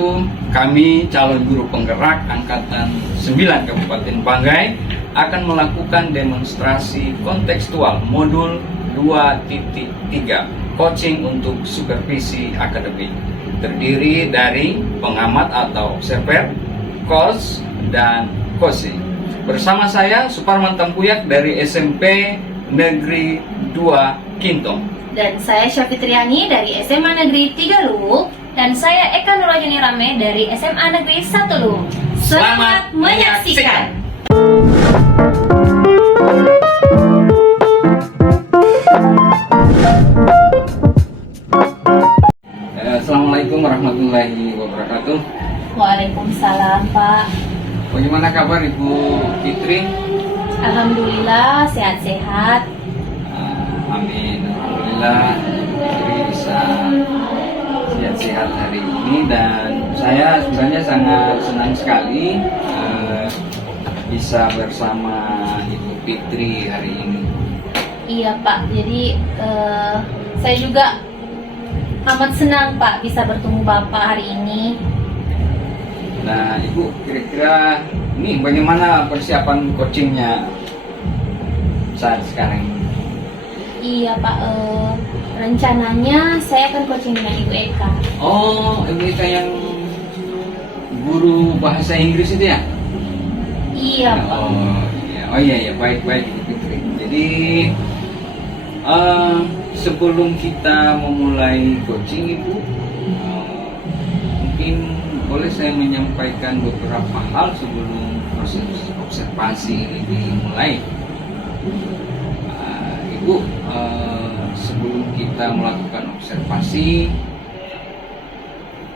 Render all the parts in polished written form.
wabarakatuh. Kami calon guru penggerak Angkatan 9 Kabupaten Banggai akan melakukan demonstrasi kontekstual modul 2.3 coaching untuk supervisi akademik. Terdiri dari pengamat atau observer, coach, dan coaching. Bersama saya Suparman Tempuyak dari SMP Negeri 2 Kintong. Dan saya Syafitriani dari SMA Negeri 3 Luwuk. Dan saya Eka Nurajani Rame dari SMA Negeri 1 Luwuk. Selamat menyaksikan. Assalamualaikum warahmatullahi wabarakatuh. Waalaikumsalam, Pak. Bagaimana kabar Ibu Fitri? Alhamdulillah sehat-sehat. Amin. Alhamdulillah Fitri bisa sehat-sehat hari ini, dan saya sebenarnya sangat senang sekali bisa bersama Ibu Fitri hari ini. Iya, Pak. Jadi saya juga amat senang, Pak, bisa bertemu Bapak hari ini. Nah, Ibu, kira-kira ini bagaimana persiapan coachingnya saat sekarang ini? Iya, Pak. Rencananya saya akan coaching dengan Ibu Eka. Oh, Ibu Eka yang guru bahasa Inggris itu ya? Iya, Pak. Oh iya, baik Ibu Fitri. Jadi sebelum kita memulai coaching, Ibu, mungkin boleh saya menyampaikan beberapa hal sebelum proses observasi ini dimulai. Ibu, sebelum kita melakukan observasi,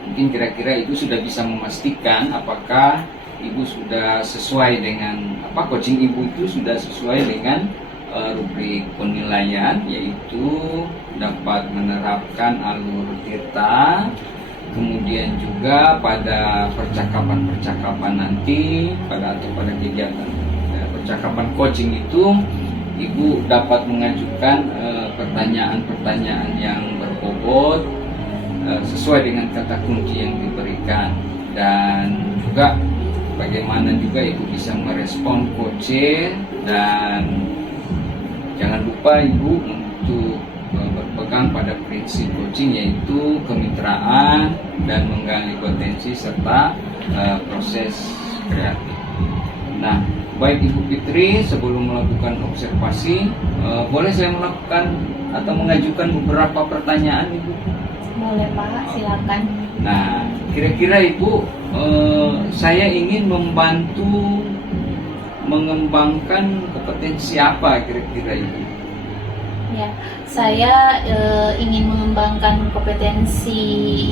mungkin kira-kira Ibu sudah bisa memastikan apakah Ibu sudah sesuai dengan coaching Ibu itu sudah sesuai dengan rubrik penilaian, yaitu dapat menerapkan alur tirta, kemudian juga pada percakapan nanti pada kegiatan percakapan coaching itu Ibu dapat mengajukan pertanyaan-pertanyaan yang berbobot sesuai dengan kata kunci yang diberikan, dan juga bagaimana juga Ibu bisa merespon coaching. Dan jangan lupa Ibu untuk berpegang pada prinsip coaching, yaitu kemitraan dan menggali potensi serta proses kreatif. Nah, baik Ibu Fitri, sebelum melakukan observasi, boleh saya melakukan atau mengajukan beberapa pertanyaan, Ibu? Boleh, Pak, silakan. Nah, kira-kira Ibu, saya ingin membantu mengembangkan kompetensi apa kira-kira Ibu? Ya, saya ingin mengembangkan kompetensi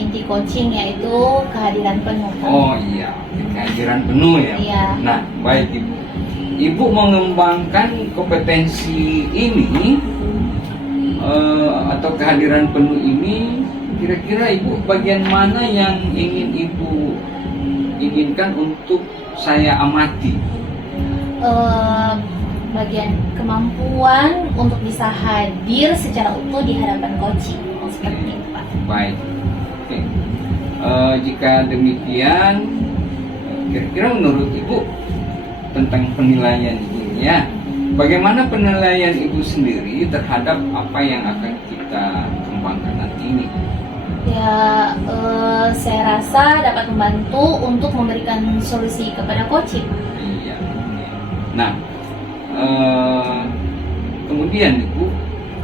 inti coaching, yaitu kehadiran penuh. Oh iya, kehadiran penuh ya. Iya. Nah, baik Ibu. Ibu mengembangkan kompetensi ini atau kehadiran penuh ini, kira-kira Ibu bagian mana yang ingin Ibu inginkan untuk saya amati? Bagian kemampuan untuk bisa hadir secara utuh di hadapan coaching. Seperti itu, Pak. Baik. Oke. Jika demikian, kira-kira menurut Ibu tentang penilaian ini ya, bagaimana penilaian Ibu sendiri terhadap apa yang akan kita kembangkan nanti ini? Ya, saya rasa dapat membantu untuk memberikan solusi kepada coaching. Iya. Nah, kemudian Ibu,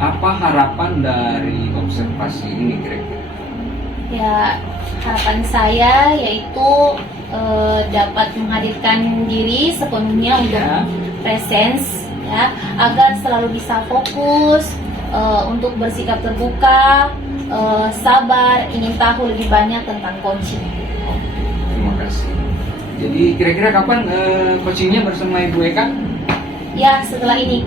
apa harapan dari observasi ini kira-kira? Ya, harapan saya yaitu dapat menghadirkan diri sepenuhnya untuk presence, ya, agar selalu bisa fokus, untuk bersikap terbuka, sabar, ingin tahu lebih banyak tentang coaching. Oke, terima kasih. Jadi kira-kira kapan coachingnya bersama Ibu Eka? Ya, setelah ini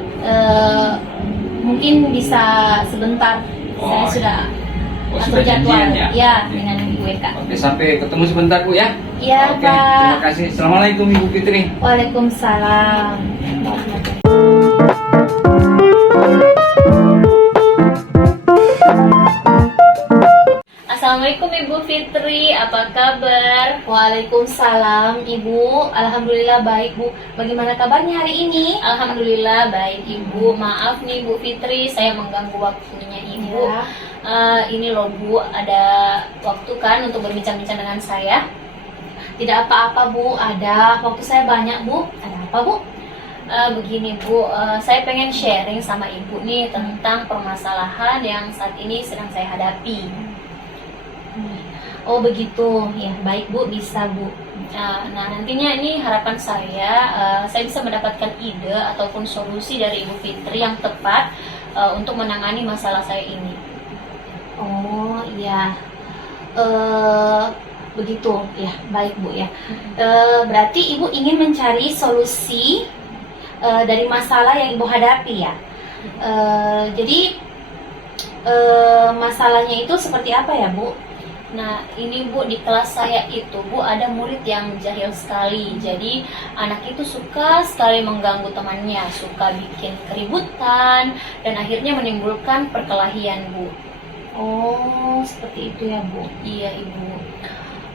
mungkin bisa sebentar. Saya sudah atur jadwal ya dengan Ibu Eka. Oke, sampai ketemu sebentar Bu ya. Iya, Oke, Pak. terima kasih. Assalamualaikum Ibu Fitri. Waalaikumsalam. Assalamualaikum Ibu Fitri, apa kabar? Waalaikumsalam Ibu, Alhamdulillah baik Bu. Bagaimana kabarnya hari ini? Alhamdulillah baik Ibu. Maaf nih Bu Fitri, saya mengganggu waktunya Ibu. Ya. Ini loh Bu, ada waktu kan untuk berbincang-bincang dengan saya? Tidak apa-apa Bu, ada waktu saya banyak Bu. Ada apa Bu? Begini Bu, saya pengen sharing sama Ibu nih tentang permasalahan yang saat ini sedang saya hadapi. Oh begitu, ya baik Bu, bisa Bu. Nah nantinya ini harapan saya bisa mendapatkan ide ataupun solusi dari Ibu Fitri yang tepat untuk menangani masalah saya ini. Oh iya, begitu ya, baik Bu ya. Berarti Ibu ingin mencari solusi dari masalah yang Ibu hadapi ya. Jadi masalahnya itu seperti apa ya Bu? Nah ini Bu, di kelas saya itu Bu ada murid yang jahil sekali. Jadi anak itu suka sekali mengganggu temannya, suka bikin keributan dan akhirnya menimbulkan perkelahian Bu. Oh seperti itu ya Bu. Iya Ibu.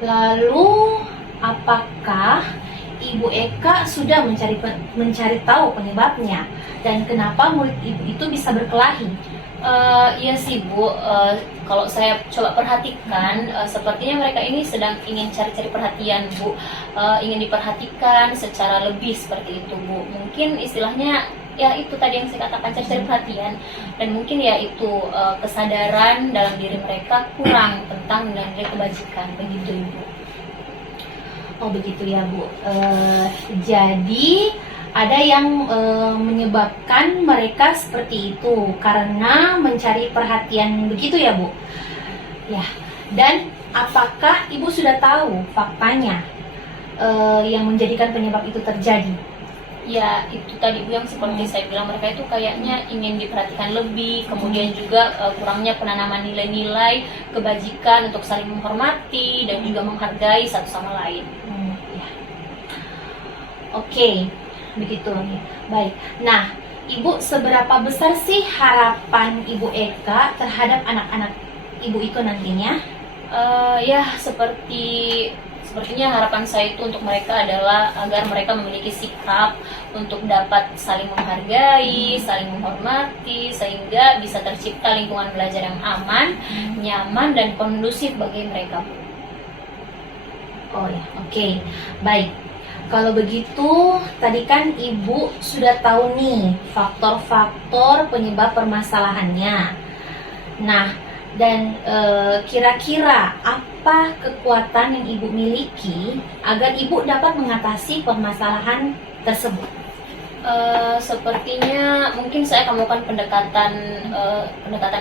Lalu apakah Ibu Eka sudah mencari tahu penyebabnya dan kenapa murid Ibu itu bisa berkelahi? Iya sih Bu, kalau saya coba perhatikan, sepertinya mereka ini sedang ingin cari-cari perhatian Bu, ingin diperhatikan secara lebih seperti itu Bu. Mungkin istilahnya ya itu tadi yang saya katakan, cari-cari perhatian, dan mungkin ya itu kesadaran dalam diri mereka kurang tentang nilai kebajikan, begitu Ibu. Oh begitu ya Bu. Jadi ada yang menyebabkan mereka seperti itu karena mencari perhatian, begitu ya Bu? Ya. Dan apakah Ibu sudah tahu faktanya yang menjadikan penyebab itu terjadi? Ya itu tadi Bu yang seperti saya bilang, mereka itu kayaknya ingin diperhatikan lebih, kemudian juga kurangnya penanaman nilai-nilai kebajikan untuk saling menghormati dan juga menghargai satu sama lain. Ya. Oke, begitu nih. Baik. Nah, Ibu, seberapa besar sih harapan Ibu Eka terhadap anak-anak Ibu itu nantinya? Ya sepertinya harapan saya itu untuk mereka adalah agar mereka memiliki sikap untuk dapat saling menghargai, saling menghormati, sehingga bisa tercipta lingkungan belajar yang aman, nyaman, dan kondusif bagi mereka Bu. Oh ya, oke. Baik. Kalau begitu, tadi kan Ibu sudah tahu nih faktor-faktor penyebab permasalahannya. Nah, dan kira-kira apa kekuatan yang Ibu miliki agar Ibu dapat mengatasi permasalahan tersebut? Sepertinya mungkin saya akan melakukan pendekatan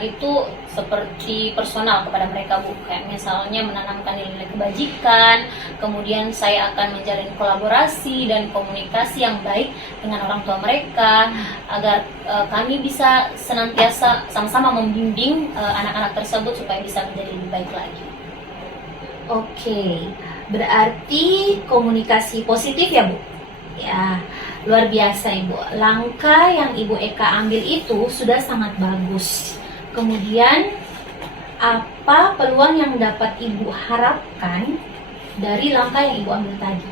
itu seperti personal kepada mereka Bu, kayak misalnya menanamkan nilai kebajikan, kemudian saya akan menjalin kolaborasi dan komunikasi yang baik dengan orang tua mereka agar kami bisa senantiasa sama-sama membimbing anak-anak tersebut supaya bisa menjadi lebih baik lagi. Oke, berarti komunikasi positif ya Bu? Ya, luar biasa Ibu. Langkah yang Ibu Eka ambil itu sudah sangat bagus. Kemudian, apa peluang yang dapat Ibu harapkan dari langkah yang Ibu ambil tadi?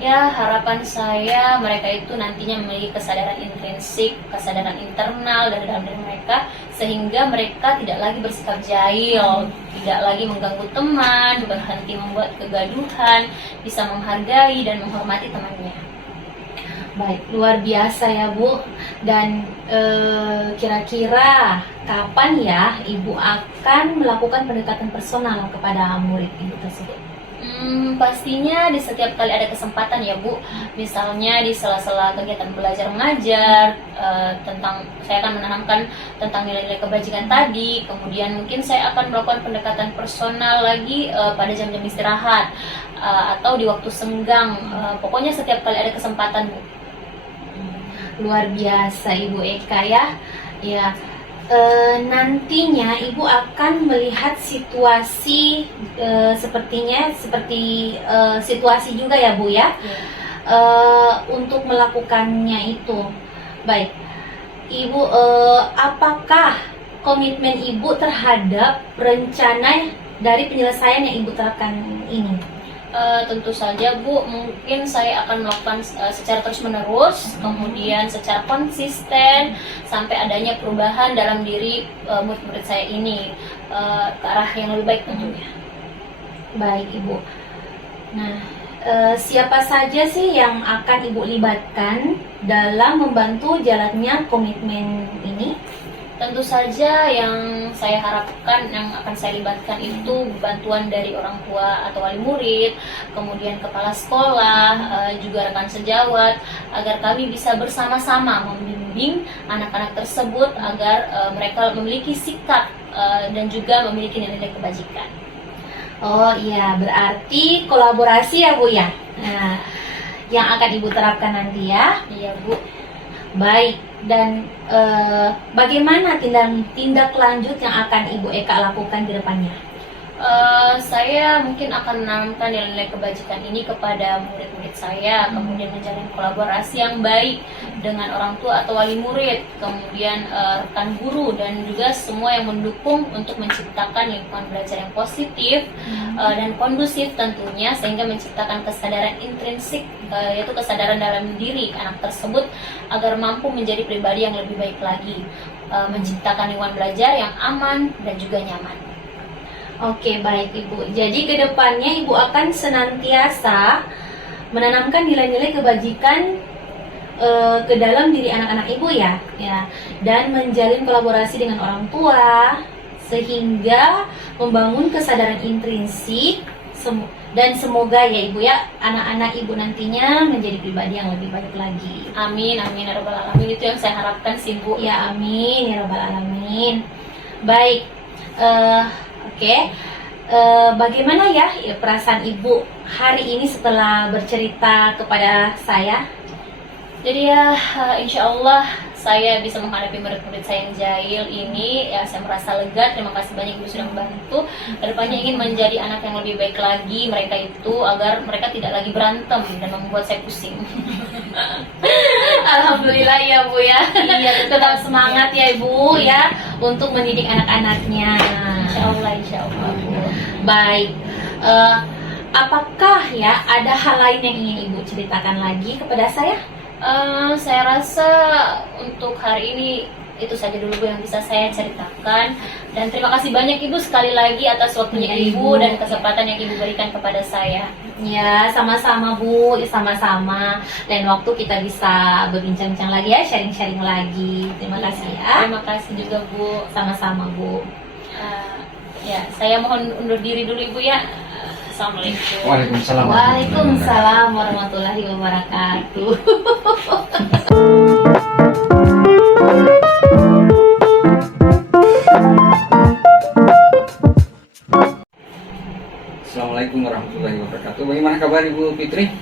Ya, harapan saya mereka itu nantinya memiliki kesadaran intrinsik, kesadaran internal dari dalam diri mereka, sehingga mereka tidak lagi bersikap jahil, tidak lagi mengganggu teman, berhenti membuat kegaduhan, bisa menghargai dan menghormati temannya. Baik, luar biasa ya Bu. Dan kira-kira kapan ya Ibu akan melakukan pendekatan personal kepada murid Ibu tersebut? Pastinya di setiap kali ada kesempatan ya Bu. Misalnya di sela-sela kegiatan belajar mengajar, saya akan menanamkan tentang nilai-nilai kebajikan tadi. Kemudian mungkin saya akan melakukan pendekatan personal lagi pada jam-jam istirahat atau di waktu senggang. Pokoknya setiap kali ada kesempatan Bu. Luar biasa Ibu Eka ya. Ya, nantinya Ibu akan melihat situasi seperti situasi juga ya Bu ya. Untuk melakukannya itu. Baik. Ibu, apakah komitmen Ibu terhadap rencana dari penyelesaian yang ibu terapkan ini? Tentu saja Bu, mungkin saya akan melakukan secara terus-menerus, kemudian secara konsisten sampai adanya perubahan dalam diri murid-murid saya ini ke arah yang lebih baik tentunya. Baik ibu. Nah, siapa saja sih yang akan ibu libatkan dalam membantu jalannya komitmen ini? Tentu saja yang saya harapkan yang akan saya libatkan itu bantuan dari orang tua atau wali murid, kemudian kepala sekolah, juga rekan sejawat, agar kami bisa bersama-sama membimbing anak-anak tersebut agar mereka memiliki sikap dan juga memiliki nilai-nilai kebajikan. Oh iya, berarti kolaborasi ya Bu ya. Nah, yang akan ibu terapkan nanti ya. Iya Bu. Baik, dan bagaimana tindak lanjut yang akan Ibu Eka lakukan di depannya? Saya mungkin akan menanamkan nilai-nilai kebajikan ini kepada murid-murid saya, kemudian menjalin kolaborasi yang baik dengan orang tua atau wali murid, kemudian rekan guru dan juga semua yang mendukung untuk menciptakan lingkungan belajar yang positif dan kondusif tentunya, sehingga menciptakan kesadaran intrinsik, yaitu kesadaran dalam diri anak tersebut agar mampu menjadi pribadi yang lebih baik lagi, menciptakan lingkungan belajar yang aman dan juga nyaman. Oke, baik Ibu. Jadi kedepannya Ibu akan senantiasa menanamkan nilai-nilai kebajikan ke dalam diri anak-anak Ibu ya, dan menjalin kolaborasi dengan orang tua sehingga membangun kesadaran intrinsik dan semoga ya Ibu ya, anak-anak Ibu nantinya menjadi pribadi yang lebih baik lagi. Amin, amin ya rabbal alamin. Itu yang saya harapkan sih Bu. Ya amin ya rabbal alamin. Baik. Oke, bagaimana ya perasaan Ibu hari ini setelah bercerita kepada saya? Jadi ya, insya Allah saya bisa menghadapi murid-murid saya yang jahil ini. Ya, saya merasa lega. Terima kasih banyak Ibu sudah membantu. Kedepannya ingin menjadi anak yang lebih baik lagi mereka itu, agar mereka tidak lagi berantem dan membuat saya pusing. Alhamdulillah ya Bu ya. Iya, tetap semangat ya Ibu ya untuk mendidik anak-anaknya. Insya Allah Bu. Baik. Apakah ya ada hal lain yang ingin Ibu ceritakan lagi kepada saya? Saya rasa untuk hari ini itu saja dulu Bu yang bisa saya ceritakan, dan terima kasih banyak Ibu sekali lagi atas waktunya Ya, Ibu Ibu. dan kesempatan yang Ibu berikan kepada saya. Ya, sama-sama Bu, sama-sama. Lain waktu kita bisa berbincang-bincang lagi ya, sharing-sharing lagi. Terima kasih ya. Terima kasih juga Bu. Sama-sama Bu. Ya, saya mohon undur diri dulu Ibu ya. Assalamualaikum. Waalaikumsalam. Waalaikumsalam warahmatullahi wabarakatuh. Assalamualaikum warahmatullahi wabarakatuh. Bagaimana kabar Ibu Fitri?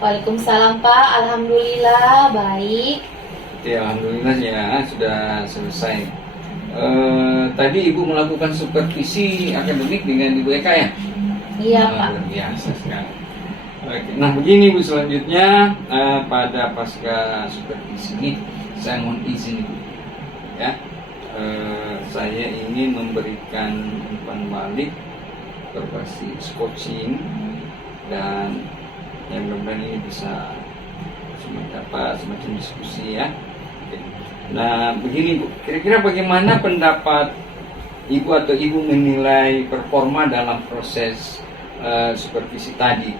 Waalaikumsalam Pak, alhamdulillah baik. Ya, alhamdulillah ya sudah selesai. Tadi Ibu melakukan supervisi akademik dengan Ibu Eka ya? Iya Pak. Luar biasa sekali. Oke. Nah begini Bu, selanjutnya pada pasca supervisi ini saya mohon izin Ibu ya, saya ingin memberikan umpan balik berbasis coaching, dan yang mudah-mudahan ini bisa semacam diskusi ya. Oke. Nah begini Bu, kira-kira bagaimana pendapat Ibu atau Ibu menilai performa dalam proses supervisi tadi?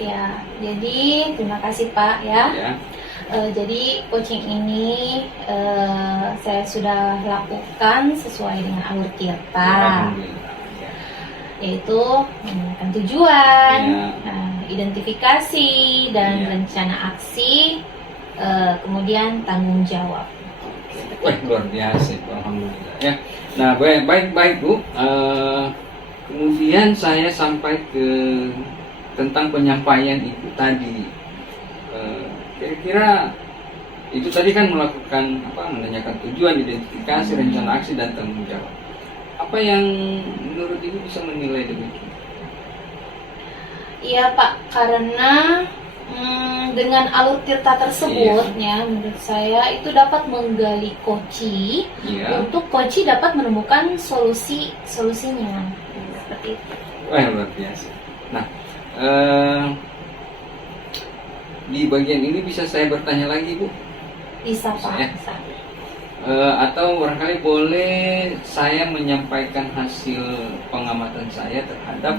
Ya, jadi terima kasih Pak ya. Ya. Jadi coaching ini saya sudah lakukan sesuai dengan alur kita, Alhamdulillah. Ya. yaitu menentukan tujuan, Ya. Identifikasi dan Ya. rencana aksi, kemudian tanggung jawab. Wah luar biasa itu, alhamdulillah ya. Nah baik Bu. Kemudian saya sampai ke tentang penyampaian Ibu tadi. Kira-kira itu tadi kan melakukan menanyakan tujuan, identifikasi, rencana aksi dan tanggung jawab. Apa yang menurut Ibu bisa menilai demikian? Iya Pak, karena dengan alur tirta tersebut, ya menurut saya itu dapat menggali koci Iya. untuk koci dapat menemukan solusinya. Seperti itu. Wah, luar biasa. Nah, di bagian ini bisa saya bertanya lagi, Bu? Bisa Pak. Saya? Bisa. Atau barangkali boleh saya menyampaikan hasil pengamatan saya terhadap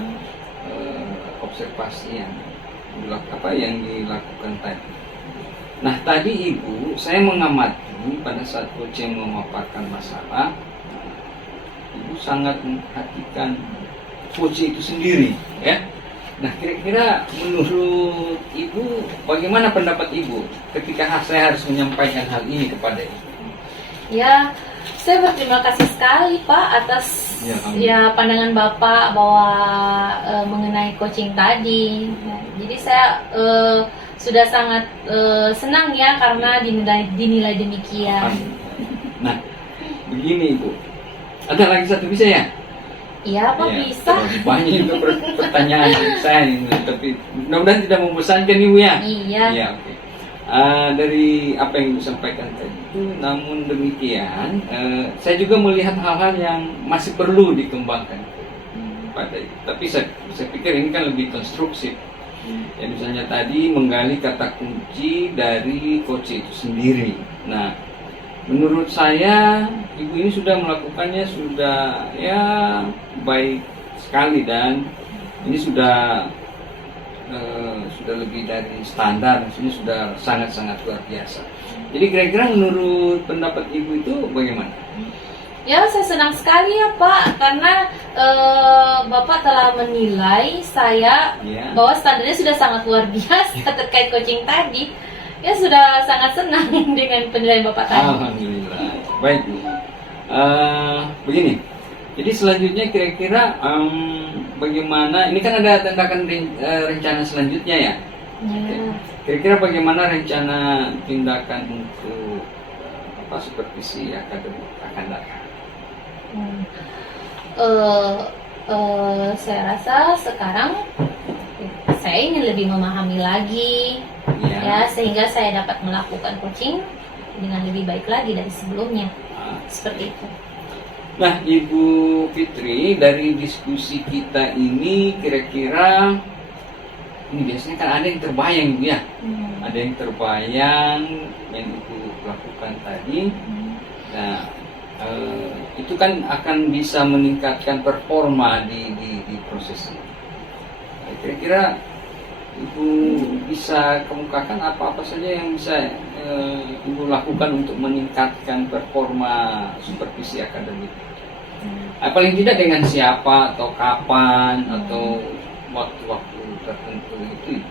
observasi yang dilakukan tadi. Nah, tadi Ibu, saya mengamati pada saat coaching memaparkan masalah, Ibu sangat memperhatikan coach itu sendiri, ya. Nah, kira-kira menurut Ibu, bagaimana pendapat Ibu ketika saya harus menyampaikan hal ini kepada Ibu? Ya, saya berterima kasih sekali Pak atas Ya, pandangan Bapak bahwa mengenai coaching tadi. Ya, jadi saya sudah sangat senang ya karena dinilai demikian. Nah, begini Ibu, ada lagi satu bisa ya? Iya Pak, Ya, bisa. banyak itu pertanyaan saya ini, tapi mudah-mudahan tidak membosankan Ibu ya. Iya. Ya, oke. Dari apa yang Ibu sampaikan tadi itu, namun demikian, saya juga melihat hal-hal yang masih perlu dikembangkan pada itu. Tapi saya pikir ini kan lebih konstruksif. Ya, misalnya tadi menggali kata kunci dari coach itu sendiri. Nah, menurut saya Ibu ini sudah melakukannya sudah ya baik sekali, dan ini sudah lebih dari standar, maksudnya sudah sangat-sangat luar biasa. Jadi kira-kira menurut pendapat Ibu itu bagaimana? Ya, saya senang sekali ya Pak karena Bapak telah menilai saya Ya. bahwa standarnya sudah sangat luar biasa terkait coaching tadi. Ya, sudah sangat senang dengan penilaian Bapak tadi. Alhamdulillah. Baik Bu. Begini. Jadi selanjutnya kira-kira bagaimana? Ini kan ada tindakan rencana selanjutnya ya. Ya. Kira-kira bagaimana rencana tindakan untuk supervisi akademik akan datang? Saya rasa sekarang saya ingin lebih memahami lagi, ya sehingga saya dapat melakukan coaching dengan lebih baik lagi dari sebelumnya. Seperti itu. Nah, Ibu Fitri, dari diskusi kita ini kira-kira ini biasanya kan ada yang terbayang Ibu ya. Ada yang terbayang yang Ibu lakukan tadi. Nah, itu kan akan bisa meningkatkan performa di proses ini. Kira-kira Ibu bisa kemukakan apa-apa saja yang bisa Ibu lakukan untuk meningkatkan performa supervisi akademik? Paling tidak dengan siapa atau kapan atau waktu-waktu tertentu itu?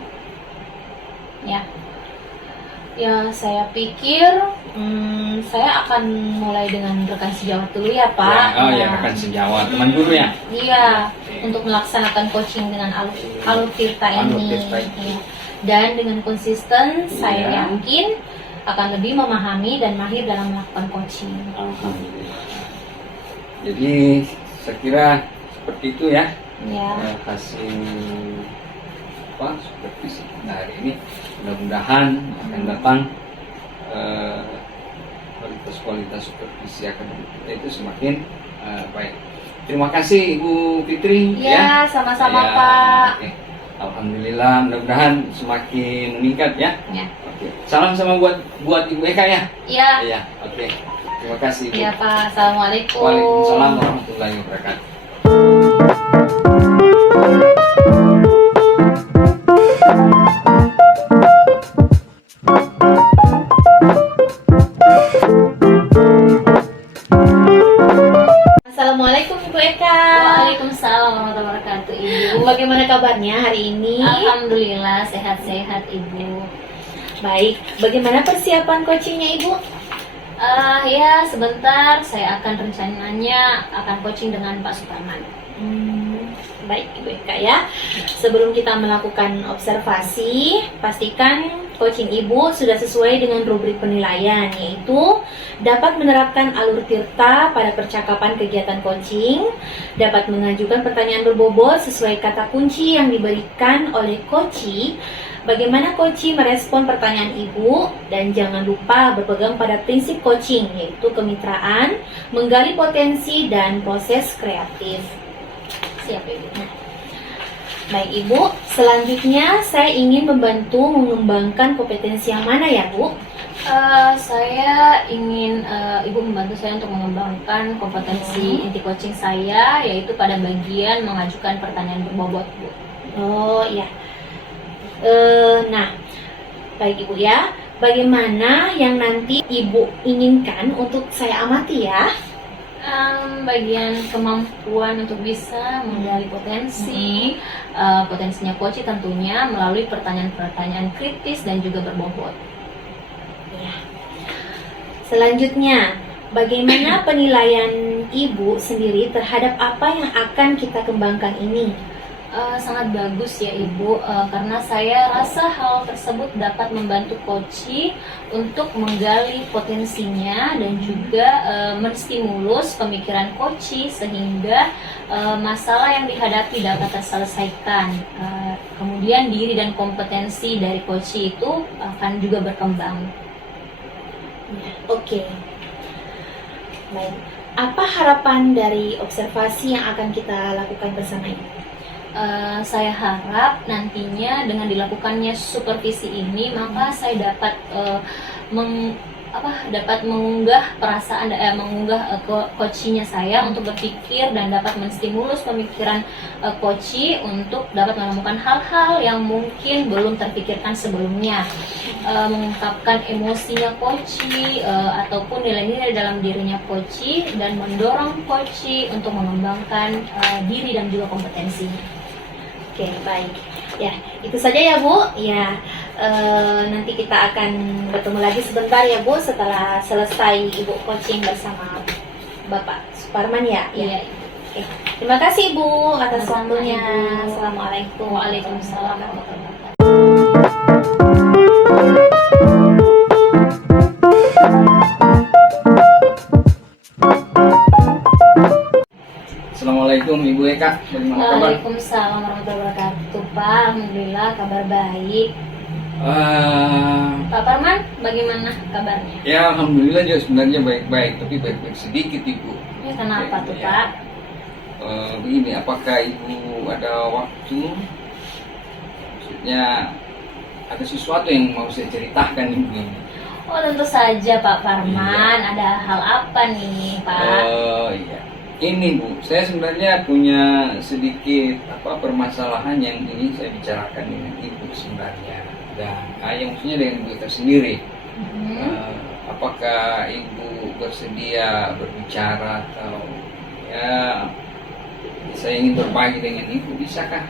Ya, saya pikir saya akan mulai dengan rekan sejawat dulu ya Pak. Ya, rekan sejawat, teman guru ya? Iya, untuk melaksanakan coaching dengan alur tirta ini. Ya. Dan dengan konsisten, saya yakin akan lebih memahami dan mahir dalam melakukan coaching. Alhamdulillah. Jadi saya kira seperti itu ya. Ya. Hasil supervisi hari ini, mudah-mudahan akan datang kualitas supervisi akademik kita itu semakin baik. Terima kasih Ibu Fitri. Ya, sama-sama Ya, Pak. oke. Alhamdulillah, mudah-mudahan semakin meningkat ya. Ya. Oke. Salam sama buat Ibu Eka ya. Iya. Iya, oke. Terima kasih Ibu. Iya Pak. Assalamualaikum. Waalaikumsalam warahmatullahi wabarakatuh. Assalamualaikum Ibu Eka. Waalaikumsalam warahmatullahi wabarakatuh, Ibu. Bagaimana kabarnya hari ini? Alhamdulillah sehat-sehat, Ibu. Baik. Bagaimana persiapan coachingnya Ibu? Ya sebentar saya akan rencananya akan coaching dengan Pak Suparman. Baik Ibu Eka ya. Sebelum kita melakukan observasi, pastikan coaching Ibu sudah sesuai dengan rubrik penilaian, yaitu dapat menerapkan alur tirta pada percakapan kegiatan coaching, dapat mengajukan pertanyaan berbobot sesuai kata kunci yang diberikan oleh coachee, bagaimana Koci merespon pertanyaan Ibu, dan jangan lupa berpegang pada prinsip coaching, yaitu kemitraan, menggali potensi, dan proses kreatif. Siap Ibu. Baik Ibu, selanjutnya saya ingin membantu mengembangkan kompetensi yang mana ya Bu? Saya ingin Ibu membantu saya untuk mengembangkan kompetensi inti coaching saya, yaitu pada bagian mengajukan pertanyaan berbobot, Bu. Oh iya. Nah, baik Ibu ya. Bagaimana yang nanti Ibu inginkan untuk saya amati ya? Bagian kemampuan untuk bisa menggali potensi, potensinya Koci tentunya melalui pertanyaan-pertanyaan kritis dan juga berbobot. Ya. Selanjutnya, bagaimana penilaian Ibu sendiri terhadap apa yang akan kita kembangkan ini? Sangat bagus ya Ibu, karena saya rasa hal tersebut dapat membantu Koci untuk menggali potensinya dan juga menstimulus pemikiran Koci sehingga masalah yang dihadapi dapat terselesaikan. Kemudian diri dan kompetensi dari Koci itu akan juga berkembang. Oke. Baik. Apa harapan dari observasi yang akan kita lakukan bersama ini? Saya harap nantinya dengan dilakukannya supervisi ini, maka saya dapat dapat mengunggah perasaan, mengunggah coachnya saya untuk berpikir dan dapat menstimulus pemikiran coach untuk dapat menemukan hal-hal yang mungkin belum terpikirkan sebelumnya, mengungkapkan emosinya coach ataupun nilai-nilai dalam dirinya coach dan mendorong coach untuk mengembangkan diri dan juga kompetensinya. Oke, baik. Ya, itu saja ya Bu. Ya, nanti kita akan bertemu lagi sebentar ya Bu setelah selesai Ibu coaching bersama Bapak Suparman ya. Iya. Oke. Terima kasih Bu atas Sama-sama, waktunya. Ibu. Assalamualaikum. Waalaikumsalam warahmatullahi wabarakatuh. Assalamualaikum Ibu Eka, bagaimana kabar? Waalaikumsalam warahmatullahi wabarakatuh, Pak. Alhamdulillah kabar baik. Pak Parman, bagaimana kabarnya? Ya alhamdulillah juga sebenarnya baik-baik, tapi baik-baik sedikit Ibu. Ya, kenapa tuh Ya. Pak? Begini, apakah Ibu ada waktu? Maksudnya ada sesuatu yang mau saya ceritakan Ibu? Oh tentu saja Pak Parman. Ada hal apa nih Pak? Iya. Ini Bu, saya sebenarnya punya sedikit permasalahan yang ingin saya bicarakan dengan Ibu sebenarnya. Dan yang maksudnya dengan Ibu Eka sendiri. Apakah Ibu bersedia berbicara atau ya saya ingin berbagi dengan Ibu, bisakah?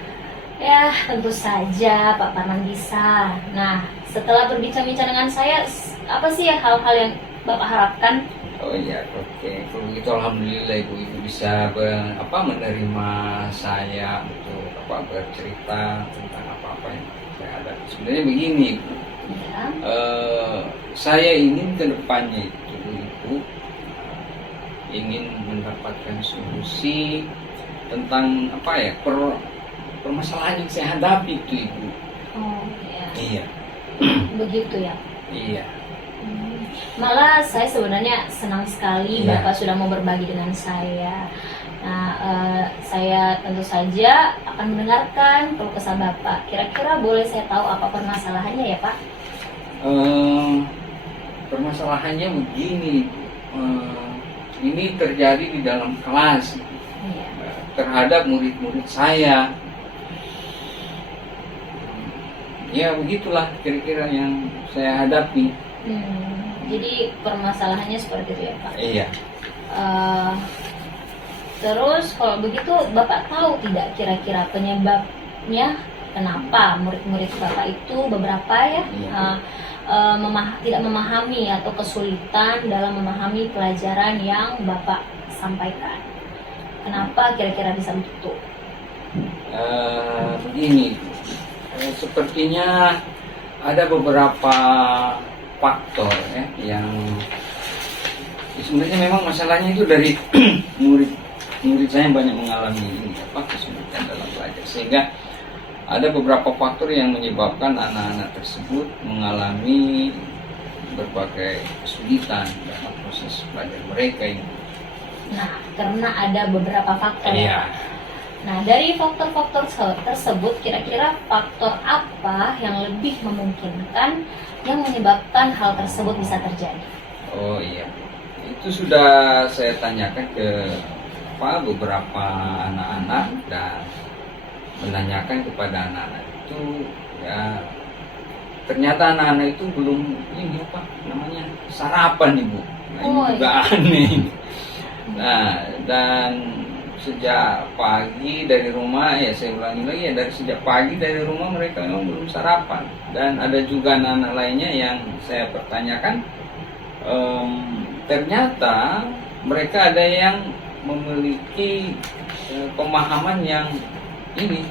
Ya tentu saja Pak Parman bisa. Nah setelah berbincang-bincang dengan saya, apa sih ya hal-hal yang Bapak harapkan? Oh iya, oke. Kalau begitu alhamdulillah Ibu bisa menerima saya untuk bercerita tentang apa-apa yang saya ada. Sebenarnya begini Ibu. Ya. Saya ingin ke depannya itu Ibu ingin mendapatkan solusi tentang permasalahan yang saya hadapi itu Ibu. Oh ya. Iya. Begitu ya. Iya. Malah saya sebenarnya senang sekali Iya. Bapak sudah mau berbagi dengan saya. Nah, saya tentu saja akan mendengarkan keluh kesah Bapak. Kira-kira boleh saya tahu apa permasalahannya ya Pak? Permasalahannya begini, ini terjadi di dalam kelas Iya. terhadap murid-murid saya. Ya begitulah kira-kira yang saya hadapi. Jadi permasalahannya seperti itu ya Pak. Iya. Terus kalau begitu Bapak tahu tidak kira-kira penyebabnya kenapa murid-murid Bapak itu beberapa ya Iya. tidak memahami atau kesulitan dalam memahami pelajaran yang Bapak sampaikan. Kenapa kira-kira bisa begitu? Begini, sepertinya ada beberapa faktor ya yang sebenarnya memang masalahnya itu dari murid saya yang banyak mengalami ini kesulitan dalam belajar, sehingga ada beberapa faktor yang menyebabkan anak-anak tersebut mengalami berbagai kesulitan dalam proses belajar mereka ini. Nah, karena ada beberapa faktor. Iya. Nah, dari faktor-faktor tersebut, kira-kira faktor apa yang lebih memungkinkan yang menyebabkan hal tersebut bisa terjadi? Oh iya, itu sudah saya tanyakan ke beberapa anak-anak dan menanyakan kepada anak-anak itu, ya ternyata anak-anak itu belum ini apa namanya sarapan ibu. Nah, ini juga aneh. Nah, dan sejak pagi dari rumah, ya saya ulangi lagi ya, dari sejak pagi dari rumah mereka memang belum sarapan. Dan ada juga anak-anak lainnya yang saya pertanyakan, ternyata mereka ada yang memiliki pemahaman yang ini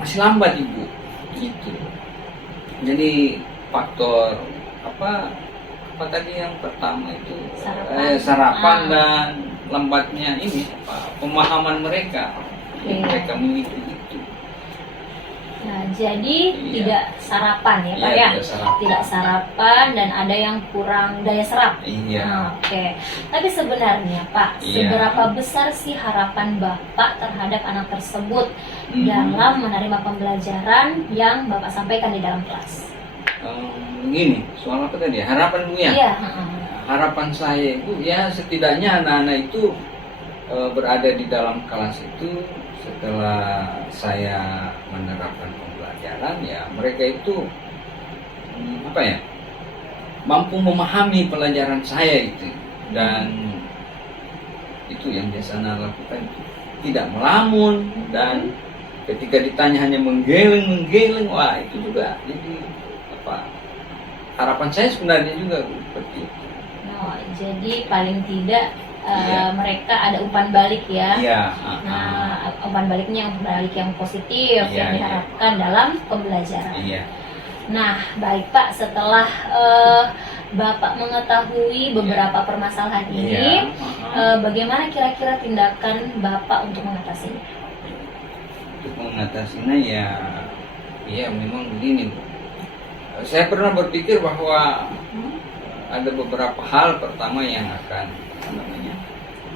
masih lambat ibu, gitu. Jadi faktor apa tadi yang pertama itu sarapan dan lambatnya ini pemahaman mereka. Mereka miliki itu. Nah, jadi tidak sarapan ya Pak Iya, ya? Tidak sarapan dan ada yang kurang daya serap. Iya. Nah, oke. Tapi sebenarnya Pak, seberapa besar sih harapan Bapak terhadap anak tersebut dalam menerima pembelajaran yang Bapak sampaikan di dalam kelas? Begini, soal apa tadi? Harapan Bu ya? Iya. Harapan saya Bu ya, setidaknya anak-anak itu berada di dalam kelas itu setelah saya menerapkan pembelajaran, ya mereka itu mampu memahami pelajaran saya itu, dan itu yang biasa anak lakukan, tidak melamun, dan ketika ditanya hanya menggeleng, wah itu juga jadi harapan saya sebenarnya juga seperti itu. Nah, jadi paling tidak mereka ada umpan balik ya. Iya. Nah, umpan baliknya yang positif yang diharapkan dalam pembelajaran. Iya. Nah, baik Pak, setelah Bapak mengetahui beberapa permasalahan ini, bagaimana kira-kira tindakan Bapak untuk mengatasinya? Untuk mengatasinya ya memang begini Bu. Saya pernah berpikir bahwa ada beberapa hal pertama yang akan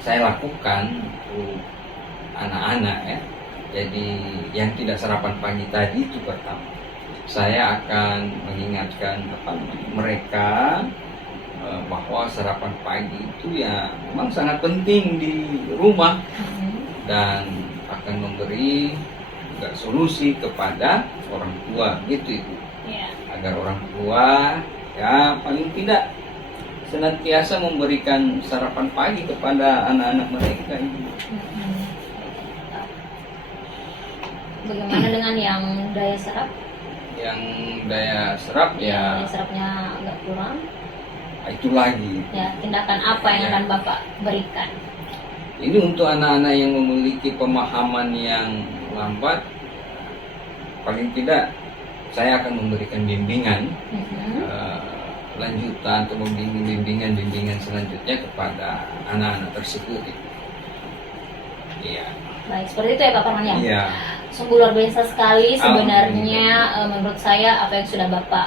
saya lakukan untuk anak-anak ya. Jadi yang tidak sarapan pagi tadi itu pertama, saya akan mengingatkan mereka bahwa sarapan pagi itu ya memang sangat penting di rumah, dan akan memberi juga solusi kepada orang tua gitu itu. Agar orang tua ya paling tidak senantiasa memberikan sarapan pagi kepada anak-anak mereka ini. Bagaimana dengan yang daya serap? Yang daya serap daya serapnya agak kurang. Itu lagi. Ya, tindakan apa yang akan Bapak berikan? Ini untuk anak-anak yang memiliki pemahaman yang lambat, paling tidak saya akan memberikan bimbingan lanjutan atau bimbingan selanjutnya kepada anak-anak tersebut. Iya. Baik, seperti itu ya Pak Farhan ya? Iya. Sungguh luar biasa sekali sebenarnya menurut saya apa yang sudah Bapak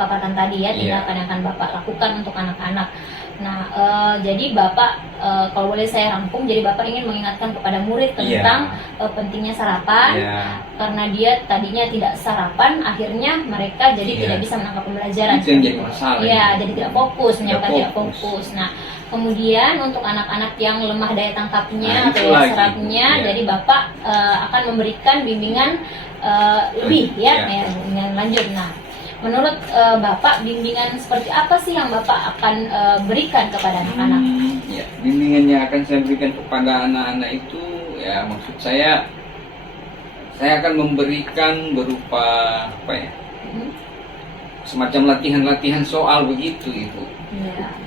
paparkan tadi ya, tindakan yang akan Bapak lakukan untuk anak-anak. Nah, jadi Bapak kalau boleh saya rangkum, jadi Bapak ingin mengingatkan kepada murid tentang pentingnya sarapan, karena dia tadinya tidak sarapan, akhirnya mereka jadi tidak bisa menangkap pembelajaran. Itu yang jadi masalah. Iya, jadi tidak fokus, tidak fokus. Nah, kemudian untuk anak-anak yang lemah daya tangkapnya atau daya serapnya, jadi Bapak akan memberikan bimbingan lebih bimbingan lanjut. Nah, menurut Bapak bimbingan seperti apa sih yang Bapak akan berikan kepada anak-anak? Ya, bimbingan yang akan saya berikan kepada anak-anak itu ya, maksud saya akan memberikan berupa semacam latihan-latihan soal begitu Ibu.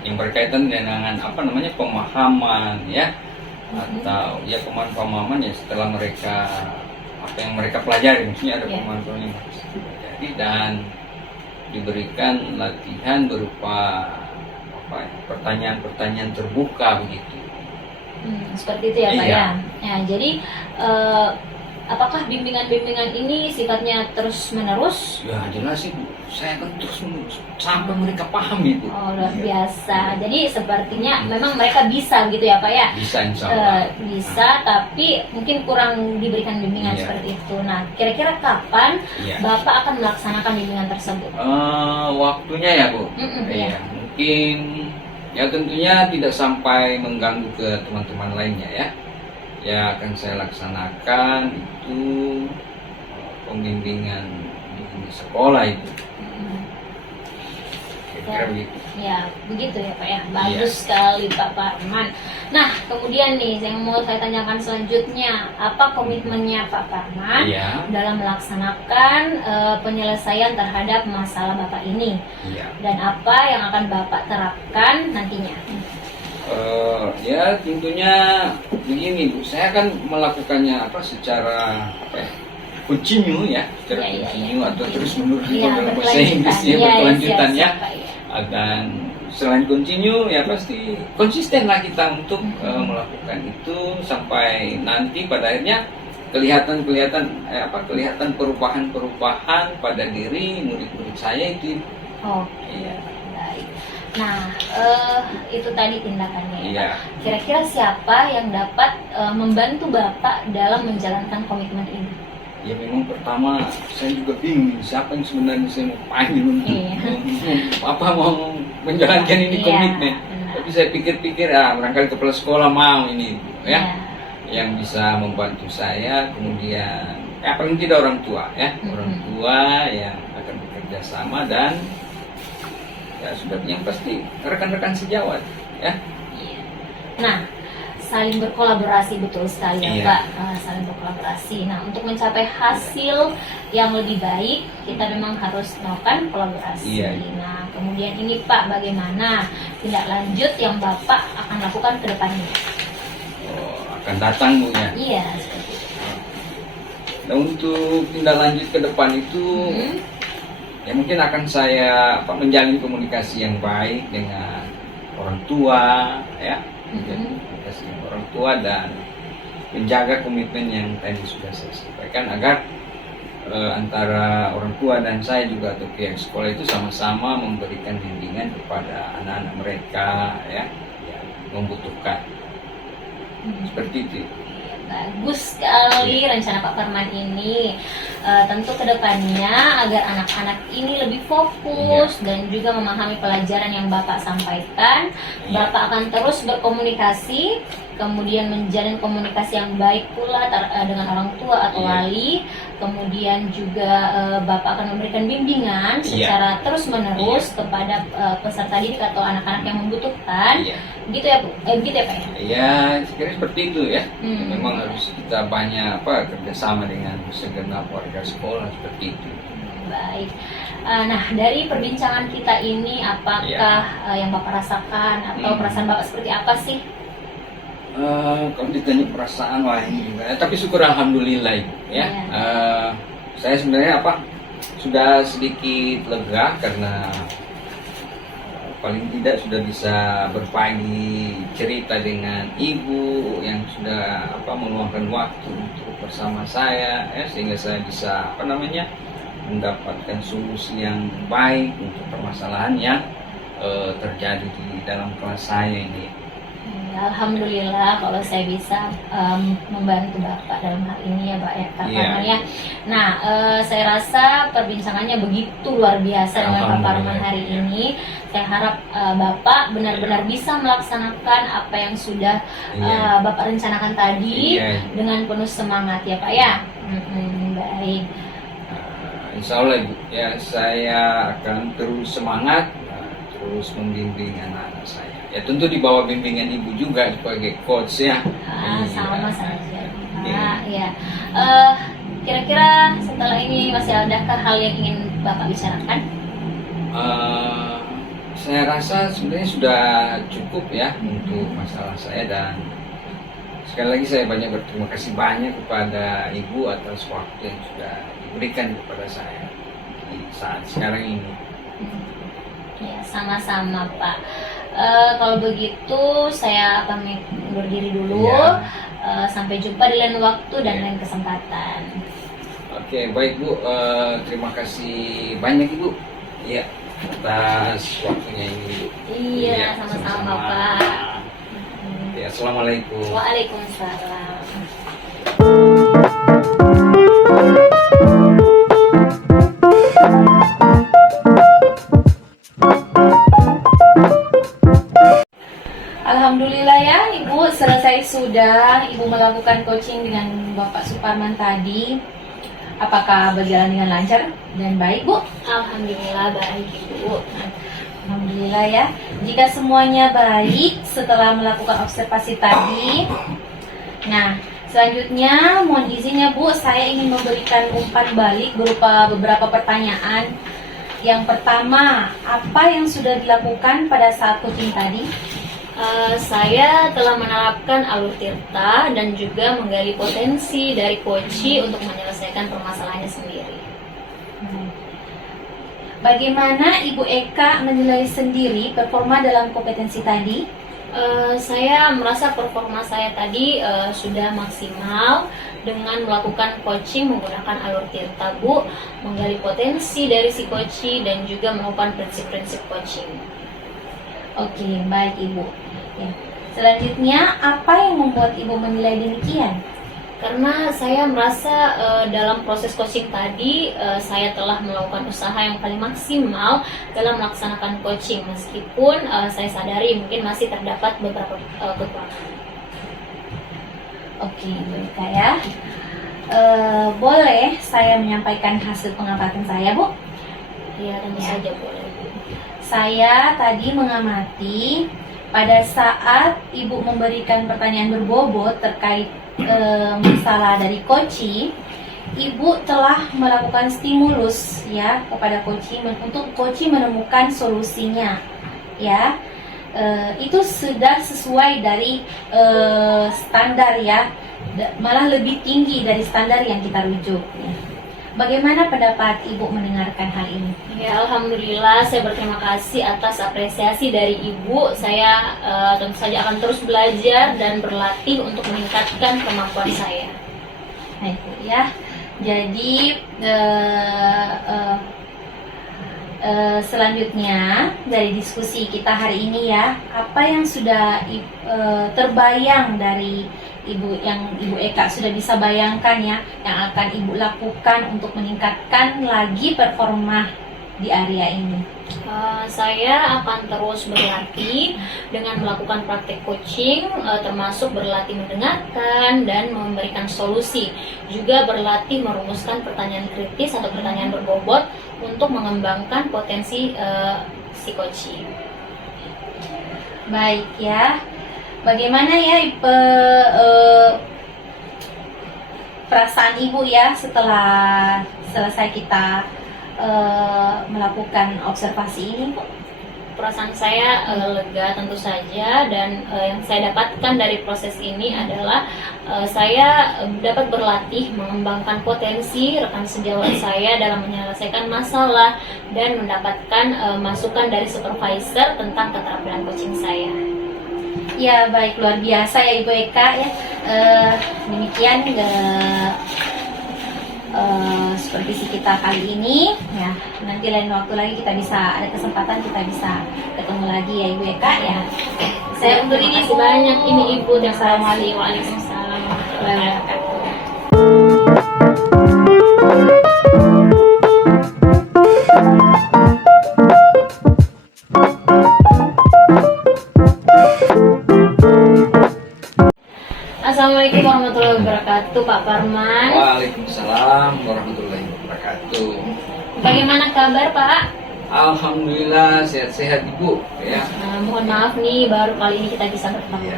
Yang berkaitan dengan pemahaman ya, atau ya pemahaman ya setelah mereka apa yang mereka pelajari, maksudnya ada pemahaman yang harus dipelajari, dan diberikan latihan berupa pertanyaan-pertanyaan terbuka begitu. Seperti itu ya Pak ya. Ya, jadi apakah bimbingan-bimbingan ini sifatnya terus-menerus? Ya jelas Ibu, saya akan terus menerus sampai mereka paham itu. Oh, luar biasa. Jadi sepertinya memang mereka bisa gitu ya Pak ya? Bisa insya Allah. Bisa, tapi mungkin kurang diberikan bimbingan Iya. seperti itu. Nah, kira-kira kapan Iya. Bapak akan melaksanakan bimbingan tersebut? Waktunya ya Bu. Iya. Mungkin ya tentunya tidak sampai mengganggu ke teman-teman lainnya ya. Ya akan saya laksanakan itu pembimbingan di sekolah itu. Kira-kira begitu. Ya, begitu ya Pak ya. Bagus sekali Pak Parman. Nah, kemudian nih yang mau saya tanyakan selanjutnya, apa komitmennya Pak Parman Iya. dalam melaksanakan penyelesaian terhadap masalah Bapak ini? Iya. Dan apa yang akan Bapak terapkan nantinya? Ya tentunya begini Bu, saya akan melakukannya secara continue ya, secara Iya, iya, continue iya. atau terus menerus Iya, dalam bahasa Inggris ya, Iya, berkelanjutan ya. siap, Pak, ya. Dan selain continue ya pasti konsisten lah kita untuk melakukan itu sampai nanti pada akhirnya kelihatan perubahan pada diri murid-murid saya itu. Oh, Iya. baik. Nah, itu tadi tindakannya ya. Iya. Pak. Kira-kira siapa yang dapat membantu Bapak dalam menjalankan komitmen ini? Ya memang pertama saya juga bingung siapa yang sebenarnya saya mau panggil untuk Iya. mau menjalankan ini Iya, komitmen. benar. Tapi saya pikir-pikir barangkali kepala sekolah mau ini ya, Iya. yang bisa membantu saya. Kemudian paling tidak orang tua ya, orang tua yang akan bekerja sama dan ya sudah yang pasti rekan-rekan sejawat ya. Iya. Nah, saling berkolaborasi betul sekali ya Iya. Pak, saling berkolaborasi. Nah, untuk mencapai hasil yang lebih baik, kita memang harus melakukan kolaborasi. Iya. Nah, kemudian ini Pak, bagaimana tindak lanjut yang Bapak akan lakukan ke depannya? Akan datang Bu ya. Iya, seperti itu. Nah untuk tindak lanjut ke depan itu ya mungkin akan saya menjalin komunikasi yang baik dengan orang tua ya, menjalin komunikasi dengan orang tua dan menjaga komitmen yang tadi sudah saya sampaikan agar antara orang tua dan saya juga atau pihak sekolah itu sama-sama memberikan bimbingan kepada anak-anak mereka ya yang membutuhkan seperti itu. Bagus sekali rencana Pak Parman ini. Tentu kedepannya agar anak-anak ini lebih fokus dan juga memahami pelajaran yang Bapak sampaikan, Bapak akan terus berkomunikasi, kemudian menjalin komunikasi yang baik pula dengan orang tua atau wali, kemudian juga Bapak akan memberikan bimbingan secara terus-menerus kepada peserta didik atau anak-anak yang membutuhkan. Gitu ya Bu? Gitu ya Pak ya? Ya, sekiranya seperti itu ya. Memang Iya. harus kita banyak kerjasama dengan segenap warga sekolah seperti itu. Baik. Nah, dari perbincangan kita ini, apakah yang Bapak rasakan atau perasaan Bapak seperti apa sih? Kalau ditanya perasaan wah ini juga. Tapi syukur alhamdulillah Ibu ya. Saya sebenarnya sudah sedikit lega karena paling tidak sudah bisa berbagi cerita dengan ibu yang sudah meluangkan waktu untuk bersama saya ya, sehingga saya bisa mendapatkan solusi yang baik untuk permasalahan yang terjadi di dalam kelas saya ini. Alhamdulillah kalau saya bisa membantu Bapak dalam hal ini ya Pak ya, Kak Parman ya. Nah, saya rasa perbincangannya begitu luar biasa dengan Pak Parman hari ini. Saya harap Bapak benar-benar bisa melaksanakan apa yang sudah Bapak rencanakan tadi dengan penuh semangat ya Pak ya. Baik. Insya Allah Ibu ya, saya akan terus semangat, terus membimbing anak-anak saya. Ya tentu di bawah bimbingan Ibu juga sebagai coach ya. Sama saja. Ya. Kira-kira setelah ini masih adakah hal yang ingin Bapak bicarakan? Saya rasa sebenarnya sudah cukup ya untuk masalah saya, dan sekali lagi saya berterima kasih banyak kepada Ibu atas waktu yang sudah diberikan kepada saya di saat sekarang ini. Ya, sama-sama Pak. Kalau begitu saya pamit undur diri dulu. Sampai jumpa di lain waktu dan lain kesempatan. Oke, baik Bu. Terima kasih banyak Ibu. Ya, atas waktunya ini Bu. Iya, Ya, sama-sama Pak. Ya, assalamualaikum. Waalaikumsalam. Alhamdulillah ya Ibu, selesai sudah Ibu melakukan coaching dengan Bapak Suparman tadi. Apakah berjalan dengan lancar dan baik Bu? Alhamdulillah baik Ibu. Alhamdulillah ya. Jika semuanya baik setelah melakukan observasi tadi, nah selanjutnya mohon izin ya Bu, saya ingin memberikan umpan balik berupa beberapa pertanyaan. Yang pertama, apa yang sudah dilakukan pada saat coaching tadi? Saya telah menerapkan alur tirta dan juga menggali potensi dari coachi untuk menyelesaikan permasalahannya sendiri. Bagaimana Ibu Eka menilai sendiri performa dalam kompetensi tadi? Saya merasa performa saya tadi sudah maksimal dengan melakukan coaching menggunakan alur tirta Bu, menggali potensi dari si coachi dan juga melakukan prinsip-prinsip coaching. Oke, baik Ibu. Ya. Selanjutnya, apa yang membuat Ibu menilai demikian? Karena saya merasa dalam proses coaching tadi saya telah melakukan usaha yang paling maksimal dalam melaksanakan coaching, meskipun saya sadari mungkin masih terdapat beberapa kekurangan. Oke, baik ya. Boleh saya menyampaikan hasil pengamatan saya, Bu? Ya, tentu Ya. saja boleh. Saya tadi mengamati pada saat Ibu memberikan pertanyaan berbobot terkait masalah dari coachi, Ibu telah melakukan stimulus ya kepada coachi untuk coachi menemukan solusinya, ya. Itu sudah sesuai dari standar ya, malah lebih tinggi dari standar yang kita rujuk. Ya. Bagaimana pendapat Ibu mendengarkan hal ini? Ya, alhamdulillah saya berterima kasih atas apresiasi dari Ibu. Saya tentu saja akan terus belajar dan berlatih untuk meningkatkan kemampuan saya. Nah itu ya. Jadi selanjutnya dari diskusi kita hari ini ya, apa yang sudah terbayang dari Ibu, yang Ibu Eka sudah bisa bayangkan ya, yang akan Ibu lakukan untuk meningkatkan lagi performa di area ini? Saya akan terus berlatih dengan melakukan praktek coaching, termasuk berlatih mendengarkan dan memberikan solusi. Juga berlatih merumuskan pertanyaan kritis atau pertanyaan berbobot untuk mengembangkan potensi si coaching. Baik ya. Bagaimana ya perasaan Ibu ya setelah selesai kita melakukan observasi ini, Bu? Perasaan saya lega tentu saja, dan yang saya dapatkan dari proses ini adalah saya dapat berlatih mengembangkan potensi rekan sejawat saya dalam menyelesaikan masalah dan mendapatkan masukan dari supervisor tentang keterampilan coaching saya. Ya baik, luar biasa ya Ibu Eka ya. Demikian supervisi kita kali ini ya. Nanti lain waktu lagi kita bisa ada kesempatan kita bisa ketemu lagi ya Ibu Eka ya. Saya undur Terima ini kasih banyak ini Ibu. Assalamualaikum. Waalaikumsalam warahmatullahi wabarakatuh. Assalamualaikum warahmatullahi wabarakatuh, Pak Parman. Waalaikumsalam warahmatullahi wabarakatuh. Bagaimana kabar, Pak? Alhamdulillah sehat-sehat Ibu ya. Mohon maaf nih, baru kali ini kita bisa bertemu.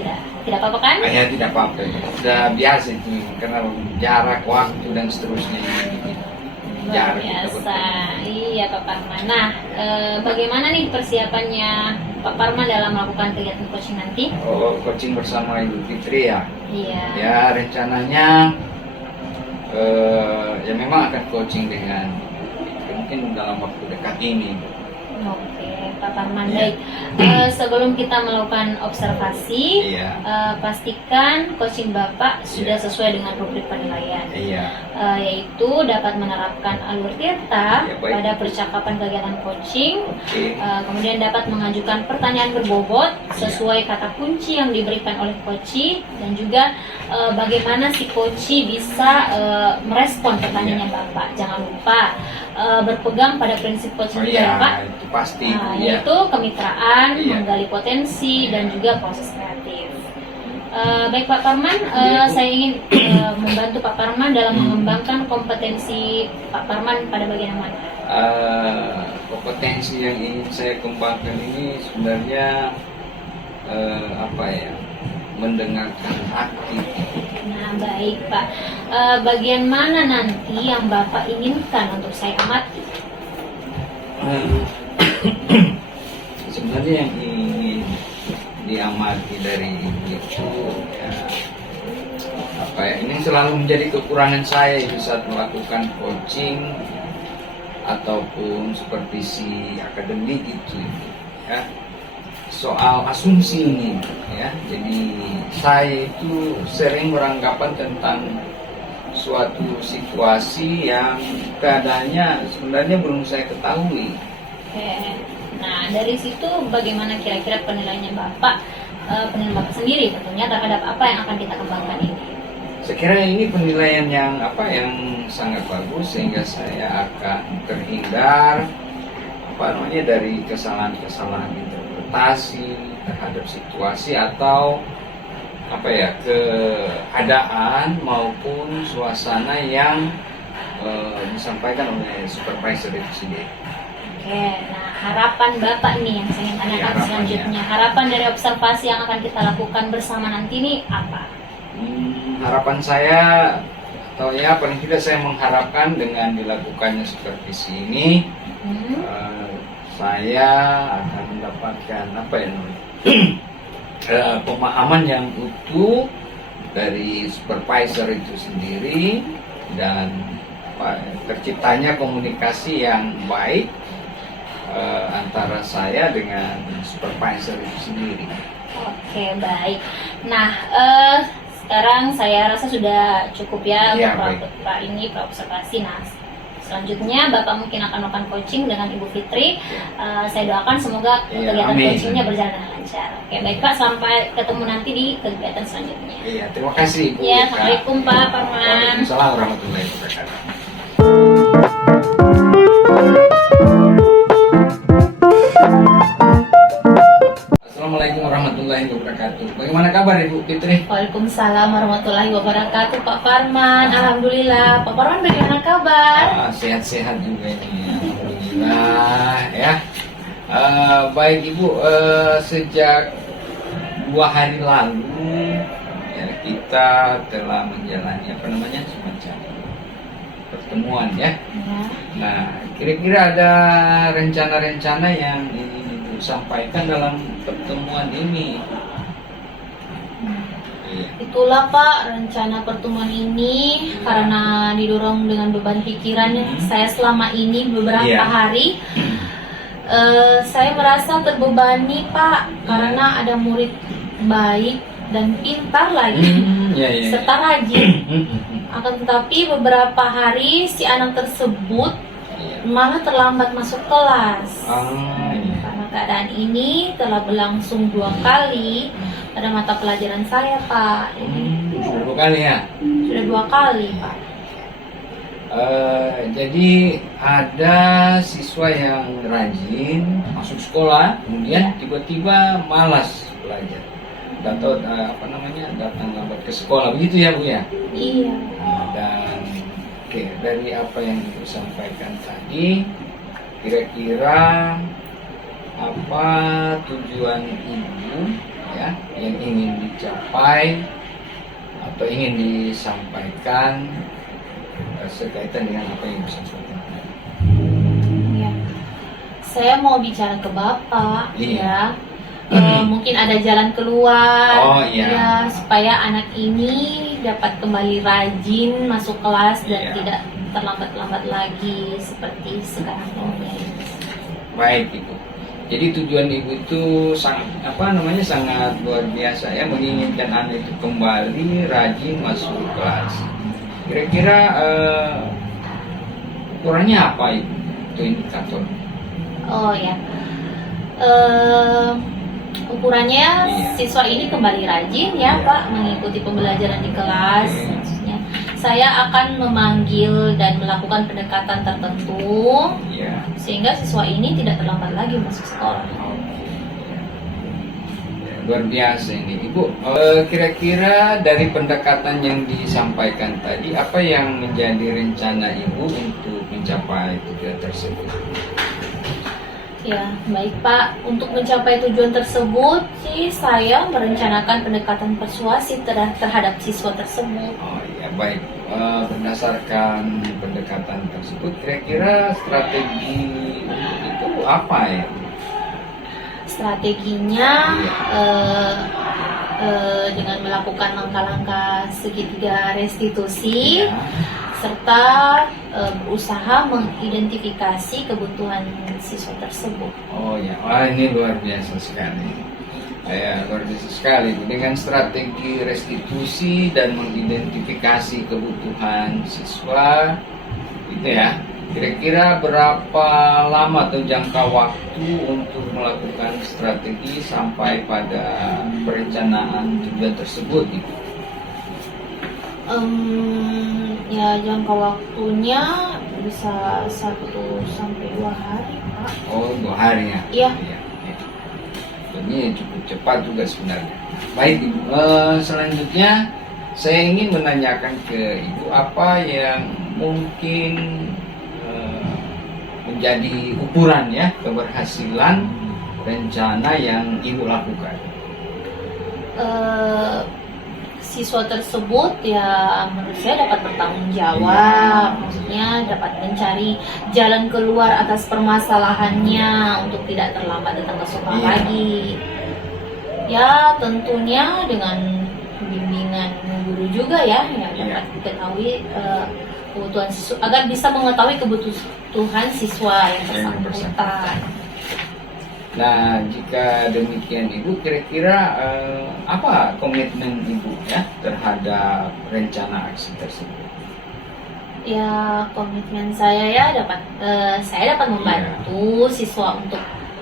Ya. Tidak apa-apa kan? Ya tidak apa-apa. Sudah biasa itu karena jarak waktu dan seterusnya. Luar Jarak kita biasa. bertemu. Iya, Pak Parman. Nah, bagaimana nih persiapannya Pak Parman dalam melakukan kegiatan coaching nanti? Oh, coaching bersama Ibu Fitri ya. Iya. Ya rencananya ya memang akan coaching dengan mungkin dalam waktu dekat ini. Oke, Pak Parman. Iya. Baik. Sebelum kita melakukan observasi, Iya. pastikan coaching Bapak sudah Iya. sesuai dengan rubrik penilaian. Iya. Yaitu dapat menerapkan alur tirta Ya, baik. pada percakapan kegiatan coaching, Oke. kemudian dapat mengajukan pertanyaan berbobot sesuai kata kunci yang diberikan oleh coach, dan juga bagaimana si coach bisa merespon pertanyaannya Bapak. Jangan lupa berpegang pada prinsip coaching Oh juga ya iya, Pak. itu pasti Nah, Bu, ya. yaitu kemitraan, Iya. menggali potensi, dan juga proses kreatif. Baik Pak Parman, Iya, Bu. saya ingin membantu Pak Parman dalam mengembangkan kompetensi Pak Parman pada bagian yang mana? Kompetensi yang ingin saya kembangkan ini sebenarnya apa ya, mendengarkan aktif. Nah baik Pak, bagian mana nanti yang Bapak inginkan untuk saya amati? Sebenarnya yang ingin diamati dari itu ya, apa ya, ini selalu menjadi kekurangan saya itu saat melakukan coaching ataupun supervisi akademik gitu ya, soal asumsi ini ya. Jadi saya itu sering beranggapan tentang suatu situasi yang keadaannya sebenarnya belum saya ketahui. Oke. Nah dari situ bagaimana kira-kira penilaiannya Bapak, penilaian Bapak sendiri tentunya terhadap apa yang akan kita kembangkan ini? Saya kira ini penilaian yang sangat bagus sehingga saya akan terhindar dari kesalahan-kesalahan interpretasi terhadap situasi atau keadaan maupun suasana yang disampaikan oleh supervisor itu sendiri. Oke, nah harapan Bapak nih yang saya ingin tanyakan Harapannya. selanjutnya. Harapan dari observasi yang akan kita lakukan bersama nanti ini apa? Harapan saya, atau ya paling tidak saya mengharapkan dengan dilakukannya supervisi ini, saya akan mendapatkan pemahaman yang utuh dari supervisor itu sendiri, dan terciptanya komunikasi yang baik antara saya dengan supervisor itu sendiri. Oke, baik. Nah, sekarang saya rasa sudah cukup ya Iya, untuk observasi. Nah, selanjutnya Bapak mungkin akan melakukan coaching dengan Ibu Fitri. Saya doakan semoga Iya, kegiatan amin. coachingnya berjalan dengan lancar. Oke, baik Pak. Sampai ketemu nanti di kegiatan selanjutnya. Iya, terima kasih Bu. Ya, Assalamualaikum Pak Parman. Waalaikumsalam warahmatullahi wabarakatuh. Assalamualaikum warahmatullahi wabarakatuh. Bagaimana kabar Ibu Fitri? Waalaikumsalam warahmatullahi wabarakatuh Pak Parman. Alhamdulillah. Pak Parman bagaimana kabar? Sehat-sehat juga ini, alhamdulillah ya. Baik Ibu, sejak 2 hari lalu ya, kita telah menjalani semacam pertemuan ya. Nah, kira-kira ada rencana-rencana yang ingin Ibu sampaikan dalam pertemuan ini? Iya. Itulah Pak rencana pertemuan ini, karena didorong dengan beban pikiran saya selama ini beberapa Iya. hari. Saya merasa terbebani Pak, karena ada murid baik dan pintar lagi Iya. serta rajin. Akan tetapi beberapa hari si anak tersebut malah terlambat masuk kelas. Iya. Karena keadaan ini telah berlangsung 2 kali pada mata pelajaran saya Pak. Sudah 2 kali ya. Sudah 2 kali Pak. Jadi ada siswa yang rajin masuk sekolah, kemudian tiba-tiba malas belajar, atau datang lambat ke sekolah, begitu ya Bu ya? Iya. Dan dari apa yang Ibu sampaikan tadi, kira-kira apa tujuan Ibu ya yang ingin dicapai atau ingin disampaikan sekaitan dengan apa yang Ibu sampaikan? Iya. Saya mau bicara ke Bapak Iya. ya. Mungkin ada jalan keluar. Oh, iya. Ya, supaya anak ini dapat kembali rajin masuk kelas dan Iya. tidak terlambat-lambat lagi seperti sekarang ini. Baik Ibu. Jadi tujuan Ibu itu sangat luar biasa ya, menginginkan anak itu kembali rajin masuk kelas. Kira-kira ukurannya apa Ibu? Itu indikator. Oh ya. Ukurannya Iya. siswa ini kembali rajin ya Pak, mengikuti pembelajaran di kelas. Oke. Maksudnya saya akan memanggil dan melakukan pendekatan tertentu Iya. sehingga siswa ini tidak terlambat lagi masuk sekolah. Ya, luar biasa ini Ibu. Kira-kira dari pendekatan yang disampaikan tadi, apa yang menjadi rencana Ibu untuk mencapai tujuan tersebut? Ya, baik Pak. Untuk mencapai tujuan tersebut sih saya merencanakan pendekatan persuasif terhadap siswa tersebut. Oh ya, baik. Berdasarkan pendekatan tersebut, kira-kira strategi itu apa ya? Strateginya dengan melakukan langkah-langkah segitiga restitusi Ya. serta berusaha mengidentifikasi kebutuhan siswa tersebut. Oh ya, wah ini luar biasa sekali. Ya, luar biasa sekali. Dengan strategi restitusi dan mengidentifikasi kebutuhan siswa, gitu ya. Kira-kira berapa lama atau jangka waktu untuk melakukan strategi sampai pada perencanaan tujuan tersebut? Gitu? Ya jangka waktunya bisa 1 sampai 2 hari Pak. Oh, 2 hari ya? Iya. Iya. Ini cukup cepat juga sebenarnya. Baik, Ibu. Selanjutnya saya ingin menanyakan ke Ibu apa yang mungkin menjadi ukuran ya keberhasilan rencana yang Ibu lakukan. Siswa tersebut ya menurut saya dapat bertanggung jawab, maksudnya dapat mencari jalan keluar atas permasalahannya untuk tidak terlambat datang ke sekolah Iya. lagi. Ya tentunya dengan bimbingan guru juga ya yang dapat diketahui kebutuhan siswa agar bisa mengetahui kebutuhan siswa yang bersangkutan. Nah, jika demikian Ibu, kira-kira apa komitmen Ibu ya terhadap rencana aksi tersebut? Ya komitmen saya ya saya dapat membantu siswa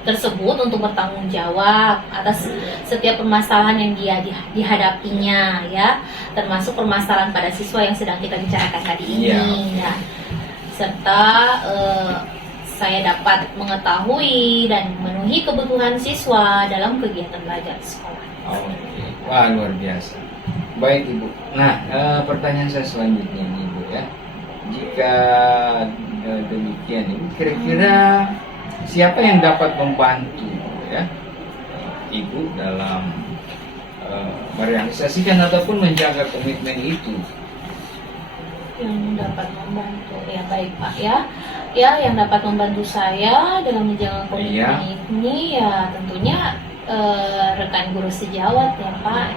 tersebut untuk bertanggung jawab atas setiap permasalahan yang dia dihadapinya ya, termasuk permasalahan pada siswa yang sedang kita bicarakan tadi ini ya. Serta saya dapat mengetahui dan memenuhi kebutuhan siswa dalam kegiatan belajar di sekolah. Oke. Wah, luar biasa. Baik Ibu. Nah, pertanyaan saya selanjutnya nih Ibu ya. Jika demikian Ibu, kira-kira siapa yang dapat membantu ya Ibu dalam merealisasikan ataupun menjaga komitmen itu? Yang dapat membantu ya baik Pak ya yang dapat membantu saya dalam menjaga komitmen ini ya tentunya rekan guru sejawat ya Pak,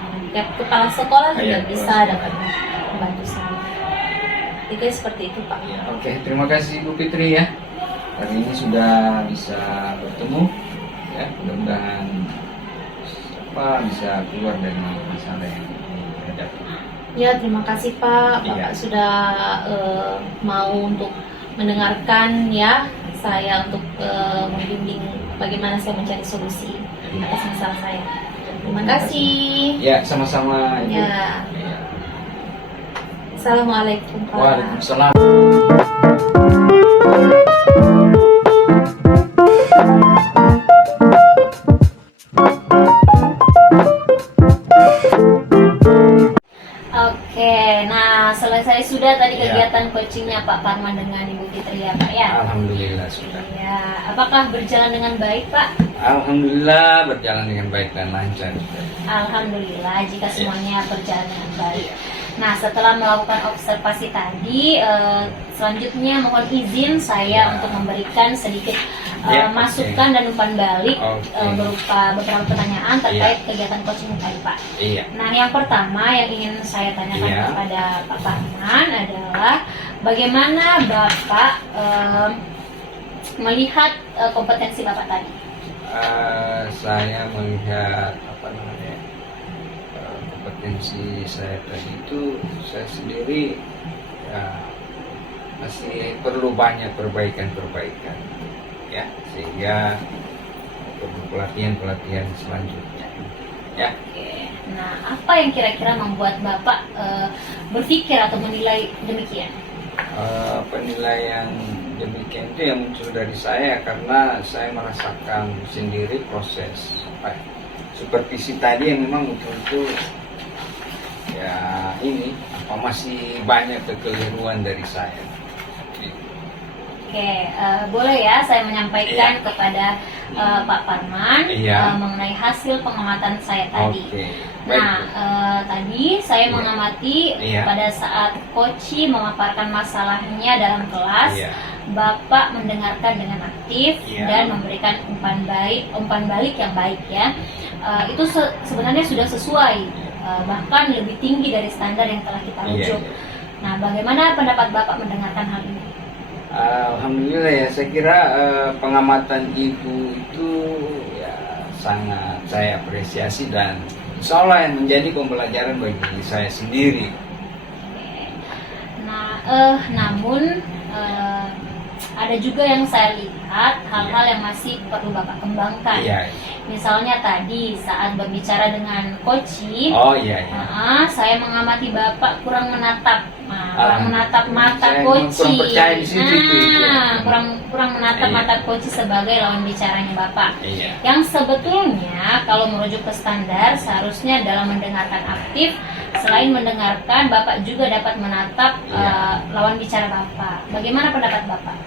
kepala sekolah juga bisa dapat membantu saya. Itu seperti itu Pak. Ya, oke, terima kasih Ibu Fitri ya. Hari ini sudah bisa bertemu ya, mudah-mudahan bisa keluar dari masalah yang dihadapi. Ya, terima kasih Pak. Bapak Iya. sudah mau untuk mendengarkan ya saya untuk membimbing bagaimana saya mencari solusi atas masalah saya. Terima kasih. Ya, sama-sama Ibu. Ya. Assalamualaikum Pak. Waalaikumsalam. Oke, nah selesai sudah tadi Iya. kegiatan coachingnya Pak Parman dengan Ibu Fitri ya Pak ya. Alhamdulillah sudah. Ya, apakah berjalan dengan baik Pak? Alhamdulillah berjalan dengan baik dan lancar. Alhamdulillah jika semuanya berjalan dengan baik. Nah, setelah melakukan observasi tadi, selanjutnya mohon izin saya untuk memberikan sedikit masukan dan umpan balik berupa beberapa pertanyaan terkait kegiatan coaching tadi Pak. Iya. Nah, yang pertama yang ingin saya tanyakan kepada Pak Parman adalah bagaimana Bapak melihat kompetensi Bapak tadi? Saya melihat kompetensi saya tadi itu, saya sendiri ya, masih perlu banyak perbaikan ya, sehingga perlu pelatihan selanjutnya ya. Oke. Nah, apa yang kira-kira membuat Bapak berpikir atau menilai demikian? Penilaian demikian itu yang muncul dari saya karena saya merasakan sendiri proses supervisi tadi yang memang betul-betul ya ini masih banyak kekeliruan dari saya. Oke, boleh ya saya menyampaikan kepada Pak Parman mengenai hasil pengamatan saya tadi. Nah, tadi saya mengamati pada saat Koci memaparkan masalahnya dalam kelas, Bapak mendengarkan dengan aktif dan memberikan umpan balik yang baik ya. Itu sebenarnya sudah sesuai, bahkan lebih tinggi dari standar yang telah kita rujuk. Nah, bagaimana pendapat Bapak mendengarkan hal ini? Alhamdulillah ya, saya kira pengamatan Ibu itu ya sangat saya apresiasi dan insya Allah yang menjadi pembelajaran bagi saya sendiri. Nah, namun ada juga yang saya lihat hal-hal yang masih perlu Bapak kembangkan. Misalnya tadi saat berbicara dengan Koci, saya mengamati Bapak kurang menatap mata Koci. Kurang menatap mata Koci sebagai lawan bicaranya Bapak. Yang sebetulnya kalau merujuk ke standar seharusnya dalam mendengarkan aktif, selain mendengarkan Bapak juga dapat menatap lawan bicara Bapak. Bagaimana pendapat Bapak?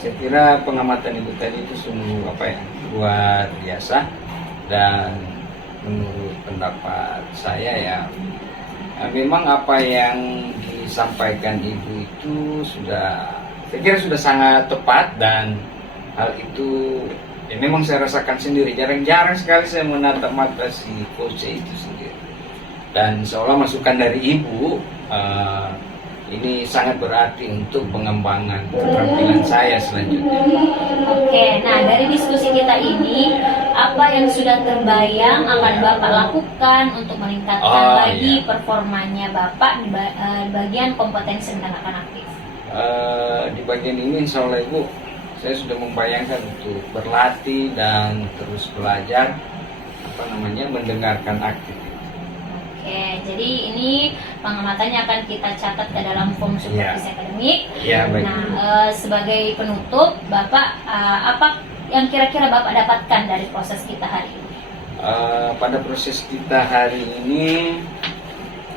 Saya kira pengamatan Ibu tadi itu sungguh luar biasa, dan menurut pendapat saya ya memang apa yang disampaikan Ibu itu saya kira sudah sangat tepat, dan hal itu ya memang saya rasakan sendiri. Jarang-jarang sekali saya menatap mata si coach itu sendiri, dan seolah masukan dari Ibu ini sangat berarti untuk pengembangan keterampilan saya selanjutnya. Oke, nah dari diskusi kita ini, apa yang sudah terbayang akan Bapak lakukan untuk meningkatkan lagi performanya Bapak di bagian kompetensi mendengarkan aktif? Di bagian ini insya Allah Ibu, saya sudah membayangkan untuk berlatih dan terus belajar mendengarkan aktif. Oke, jadi ini pengamatannya akan kita catat ke dalam form supervisi akademik. Nah, sebagai penutup, Bapak apa yang kira-kira Bapak dapatkan dari proses kita hari ini? Pada proses kita hari ini,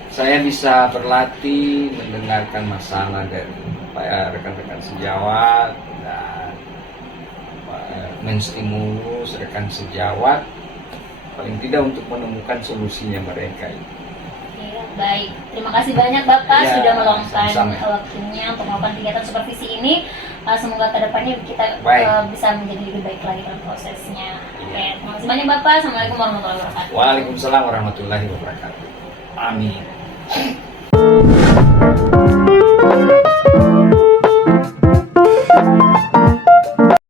saya bisa berlatih mendengarkan masalah dari rekan-rekan sejawat dan menstimulus rekan sejawat paling tidak untuk menemukan solusinya mereka itu. Baik, terima kasih banyak Bapak sudah meluangkan waktunya untuk melakukan kegiatan supervisi ini. Semoga kedepannya kita bisa menjadi lebih baik lagi dalam prosesnya. Oke, terima kasih banyak Bapak. Assalamualaikum warahmatullahi wabarakatuh. Waalaikumsalam warahmatullahi wabarakatuh. Amin.